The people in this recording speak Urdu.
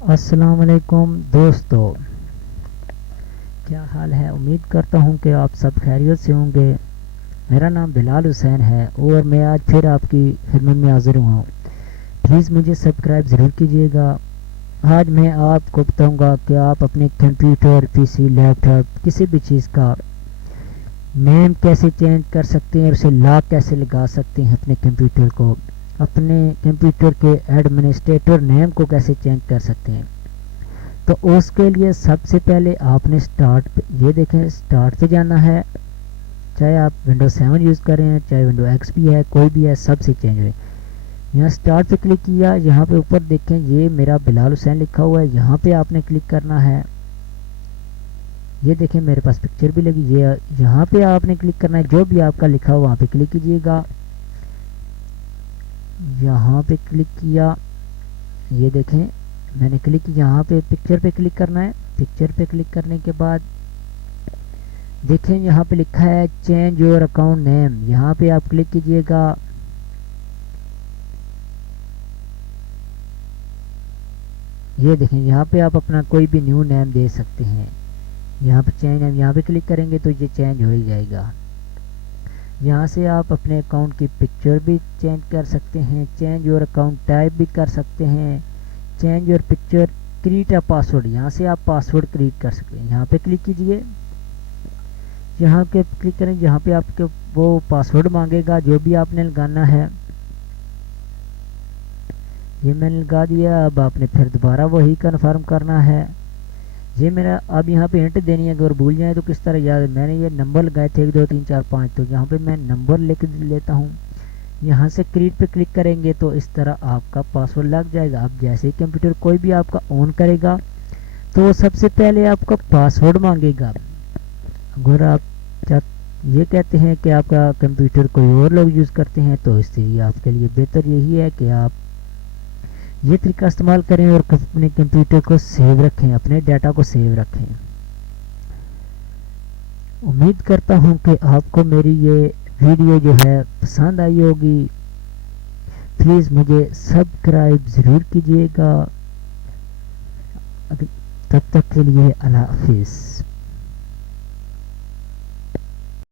السلام علیکم دوستو، کیا حال ہے؟ امید کرتا ہوں کہ آپ سب خیریت سے ہوں گے۔ میرا نام بلال حسین ہے اور میں آج پھر آپ کی خدمت میں حاضر ہوا ہوں۔ پلیز مجھے سبسکرائب ضرور کیجیے گا۔ آج میں آپ کو بتاؤں گا کہ آپ اپنے کمپیوٹر، پی سی، لیپ ٹاپ، کسی بھی چیز کا نیم کیسے چینج کر سکتے ہیں اور اسے لاک کیسے لگا سکتے ہیں اپنے کمپیوٹر کو، اپنے کمپیوٹر کے ایڈمنسٹریٹر نیم کو کیسے چینج کر سکتے ہیں۔ تو اس کے لیے سب سے پہلے آپ نے یہ دیکھیں اسٹارٹ پہ جانا ہے، چاہے آپ ونڈو 7 یوز کریں چاہے ونڈو ایکس پی ہے، کوئی بھی ہے، سب سے چینج ہوئے۔ یہاں اسٹارٹ پہ کلک کیا، یہاں پہ اوپر دیکھیں یہ میرا بلال حسین لکھا ہوا ہے، یہاں پہ آپ نے کلک کرنا ہے۔ یہ دیکھیں میرے پاس پکچر بھی لگی، یہاں پہ آپ نے کلک کرنا ہے، جو بھی آپ کا لکھا ہوا وہاں پہ کلک کیجیے گا۔ یہاں پہ کلک کیا، یہ دیکھیں میں نے کلک کی، یہاں پہ پکچر پہ کلک کرنا ہے۔ پکچر پہ کلک کرنے کے بعد دیکھیں یہاں پہ لکھا ہے چینج یور اکاؤنٹ نیم، یہاں پہ آپ کلک کیجئے گا۔ یہ دیکھیں یہاں پہ آپ اپنا کوئی بھی نیو نیم دے سکتے ہیں۔ یہاں پہ چینج نیم، یہاں پہ کلک کریں گے تو یہ چینج ہو ہی جائے گا۔ یہاں سے آپ اپنے اکاؤنٹ کی پکچر بھی چینج کر سکتے ہیں، چینج یور اکاؤنٹ ٹائپ بھی کر سکتے ہیں، change your picture, create a password, یہاں سے آپ پاسورڈ کریٹ کر سکتے ہیں۔ یہاں پہ کلک کیجئے، یہاں پہ کلک کریں، یہاں پہ آپ کے وہ پاسورڈ مانگے گا جو بھی آپ نے لگانا ہے۔ یہ میں نے لگا دیا، اب آپ نے پھر دوبارہ وہی کنفرم کرنا ہے۔ یہ میرا اب یہاں پہ ہنٹ دینی ہے، اگر بھول جائیں تو کس طرح یاد، میں نے یہ نمبر لگائے تھے 1 2 3 4 5، تو یہاں پہ میں نمبر لکھ لیتا ہوں۔ یہاں سے کریٹ پہ کلک کریں گے تو اس طرح آپ کا پاسورڈ لگ جائے گا۔ اب جیسے ہی کمپیوٹر کوئی بھی آپ کا آن کرے گا تو سب سے پہلے آپ کا پاسورڈ مانگے گا۔ اگر آپ یہ کہتے ہیں کہ آپ کا کمپیوٹر کوئی اور لوگ یوز کرتے ہیں تو اس لیے آپ کے لیے بہتر یہی ہے کہ آپ یہ طریقہ استعمال کریں اور اپنے کمپیوٹر کو سیو رکھیں، اپنے ڈیٹا کو سیو رکھیں۔ امید کرتا ہوں کہ آپ کو میری یہ ویڈیو جو ہے پسند آئی ہوگی۔ پلیز مجھے سبسکرائب ضرور کیجیے گا۔ تب تک کے لیے اللہ حافظ۔